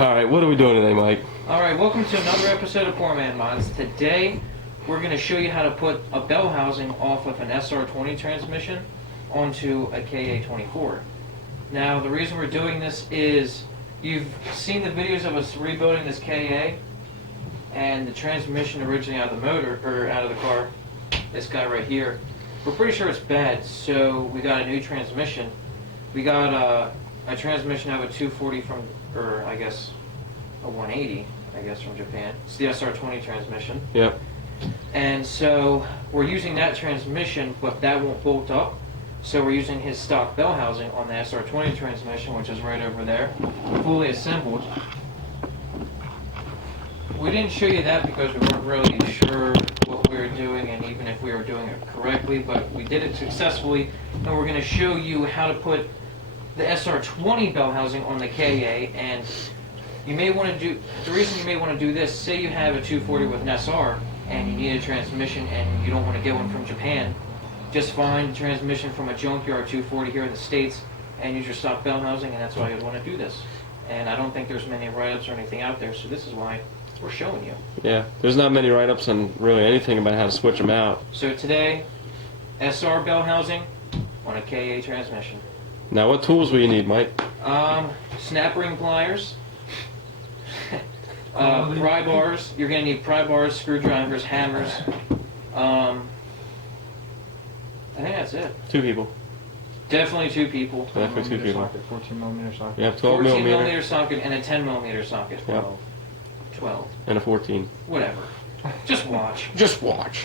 Alright, what are we doing today, Mike? Alright, welcome to another episode of Poor Man Mods. Today, we're going to show you how to put a bell housing off of an SR20 transmission onto a KA24. Now, the reason we're doing this is you've seen the videos of us rebuilding this KA, and the transmission originally out of the motor, or out of the car, this guy right here, we're pretty sure it's bad, so we got a new transmission. We got a transmission out of a 240 from, or I guess a 180, I guess, from Japan. It's the SR20 transmission. Yep. And so we're using that transmission, but that won't bolt up. So we're using his stock bell housing on the SR20 transmission, which is right over there, fully assembled. We didn't show you that because we weren't really sure what we were doing and even if we were doing it correctly, but we did it successfully, and we're going to show you how to put the SR20 bell housing on the KA. And you may want to do, the reason you may want to do this, say you have a 240 with an SR and you need a transmission and you don't want to get one from Japan, just find a transmission from a junkyard 240 here in the States and use your stock bell housing, and that's why you'd want to do this. And I don't think there's many write-ups or anything out there, so this is why we're showing you. Yeah, there's not many write-ups on really anything about how to switch them out. So today, SR bell housing on a KA transmission. Now, what tools will you need, Mike? Snap ring pliers, pry bars. You're going to need pry bars, screwdrivers, hammers. I think that's it. 2 people. Definitely 2 people. Definitely 2 people. Socket, 14mm socket. You have 12 14 millimeter. millimeter socket and a 10 millimeter socket. Yep. 12. And a 14. Whatever. Just watch. Just watch.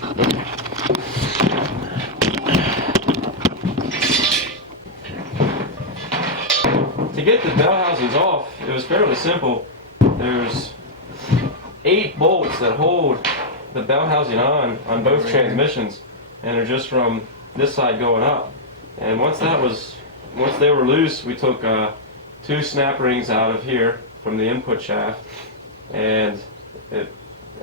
To get the bell housings off, it was fairly simple. There's 8 bolts that hold the bell housing on both transmissions, and they're just from this side going up. And once they were loose, we took 2 snap rings out of here from the input shaft, and with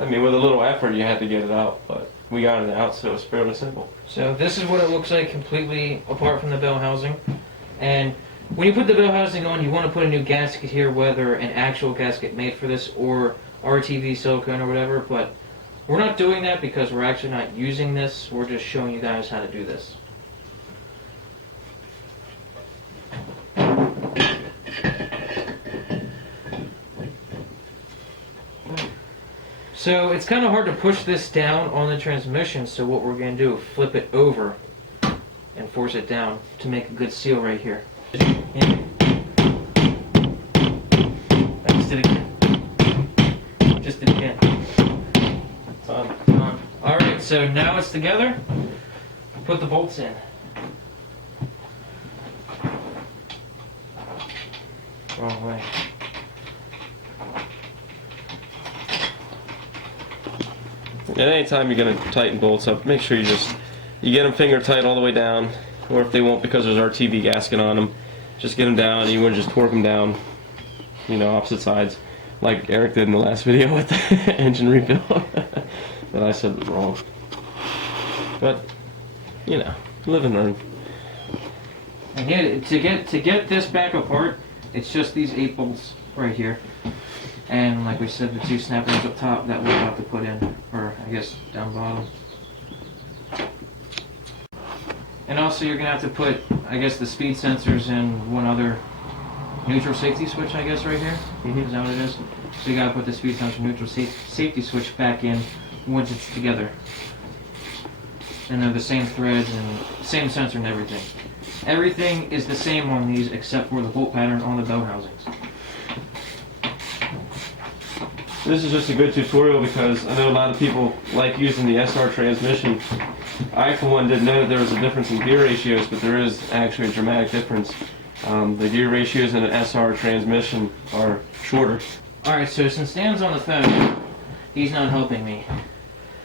a little effort you had to get it out, but we got it out, so it was fairly simple. So this is what it looks like completely apart from the bell housing. And when you put the bell housing on, you want to put a new gasket here, whether an actual gasket made for this or RTV silicone or whatever, but we're not doing that because we're actually not using this. We're just showing you guys how to do this. So it's kind of hard to push this down on the transmission, so what we're going to do is flip it over and force it down to make a good seal right here. Yeah. I just did it again. Just did it again. It's on. Alright, so now it's together. Put the bolts in. Wrong way. And anytime you're going to tighten bolts up, make sure you get them finger tight all the way down, or if they won't because there's RTV gasket on them, just get them down, and you want to just torque them down, opposite sides, like Eric did in the last video with the engine rebuild. But I said it wrong. But, live and learn. And here, to get this back apart, it's just these 8 bolts right here. And like we said, the 2 snap rings up top that we're about to put in, or I guess down bottom. And also you're going to have to put, I guess, the speed sensors and one other neutral safety switch, I guess, right here. Is that what it is? So you got to put the speed sensor neutral safety switch back in once it's together. And they're the same threads and same sensor and everything. Everything is the same on these except for the bolt pattern on the bell housings. This is just a good tutorial because I know a lot of people like using the SR transmission. I, for one, didn't know that there was a difference in gear ratios, but there is actually a dramatic difference. The gear ratios in an SR transmission are shorter. Alright, so since Dan's on the phone, he's not helping me.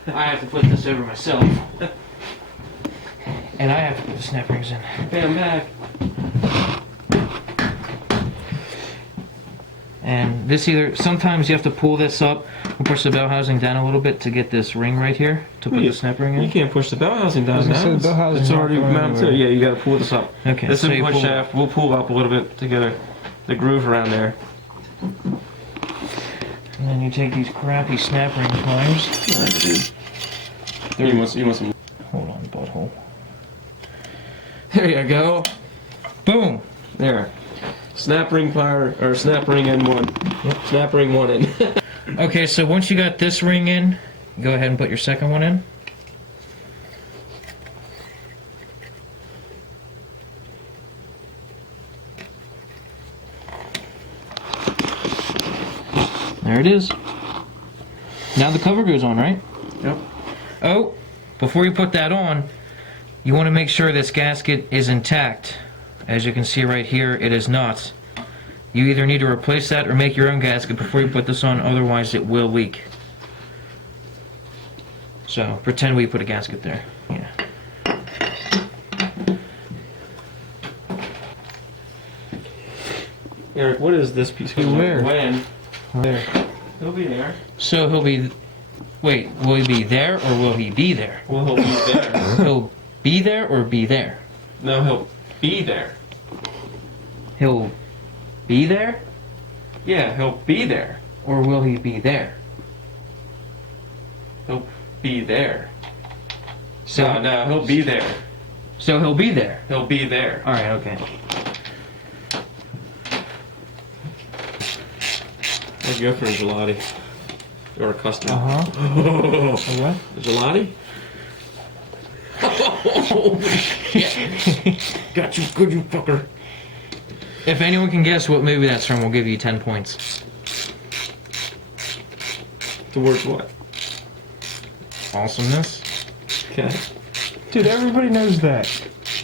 I have to flip this over myself. And I have to put the snap rings in. Hey, I'm back. And this sometimes you have to pull this up and push the bell housing down a little bit to get this ring right here to put the snap ring in. You can't push the bell housing down now. It's already mounted to it. Yeah, you got to pull this up. Okay. This input shaft, we'll pull up a little bit to get the groove around there. And then you take these crappy snap ring pliers. You want some? Hold on, butthole. There you go. Boom. There. Snap ring plier, or snap ring in one. Yep. Snap ring one in. Okay, so once you got this ring in, go ahead and put your second one in. There it is. Now the cover goes on, right? Yep. Oh, before you put that on, you want to make sure this gasket is intact. As you can see right here, it is not. You either need to replace that or make your own gasket before you put this on, otherwise it will leak. So, pretend we put a gasket there. Yeah. Eric, what is this piece? Where? When? There. He'll be there. So he'll be... Wait, will he be there or will he be there? Well, he'll be there. He'll be there or be there? No, he'll be there. He'll be there? Yeah, he'll be there. Or will he be there? He'll be there. So, No, he'll be there. So he'll be there? He'll be there. Alright, okay. I'd go for a gelati. Or a custard. Uh-huh. Oh, What? a gelati? Holy shit. Got you good, you fucker. If anyone can guess what movie that's from, we'll give you 10 points. Towards what? Awesomeness. Okay. Dude, everybody knows that.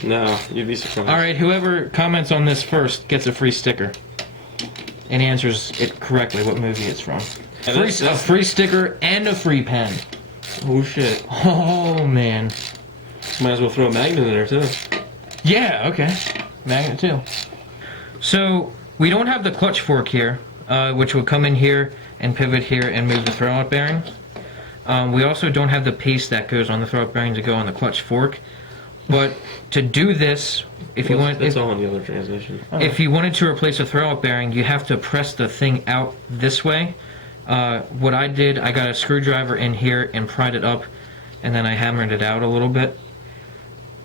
No, you'd be surprised. Alright, whoever comments on this first gets a free sticker. And answers it correctly what movie it's from. Yeah, A free sticker and a free pen. Oh shit. Oh man. Might as well throw a magnet in there too. Yeah, okay. Magnet too. So, we don't have the clutch fork here, which would come in here and pivot here and move the throwout bearing. We also don't have the paste that goes on the throwout bearing to go on the clutch fork. But to do this, if you want, it's all on the other transmission. if you wanted to replace a throwout bearing, you have to press the thing out this way. What I did, I got a screwdriver in here and pried it up, and then I hammered it out a little bit.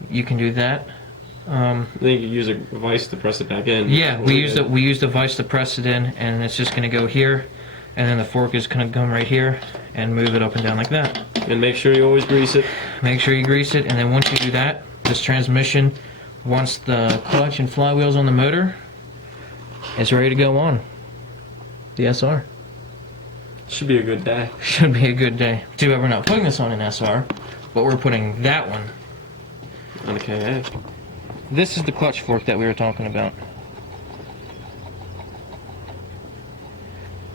You can do that. Then you can use a vise to press it back in. Yeah, we used a vise to press it in, and it's just going to go here, and then the fork is going to come right here and move it up and down like that. And make sure you always grease it. Make sure you grease it, and then once you do that, this transmission, once the clutch and flywheel's on the motor, it's ready to go on. The SR. Should be a good day. Should be a good day. Too bad we're not putting this on an SR, but we're putting that one. On a KA. This is the clutch fork that we were talking about.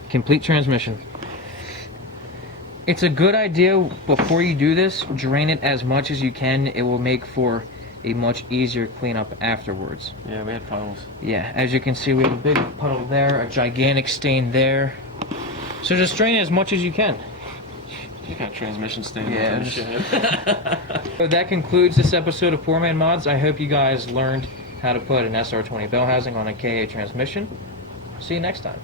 Complete transmission. It's a good idea before you do this, drain it as much as you can. It will make for a much easier cleanup afterwards. Yeah, we had puddles. Yeah, as you can see, we have a big puddle there, a gigantic stain there. So just drain it as much as you can. You got transmission stain. Yeah, on just- shit. So that concludes this episode of Poor Man Mods. I hope you guys learned how to put an SR20 bell housing on a KA transmission. See you next time.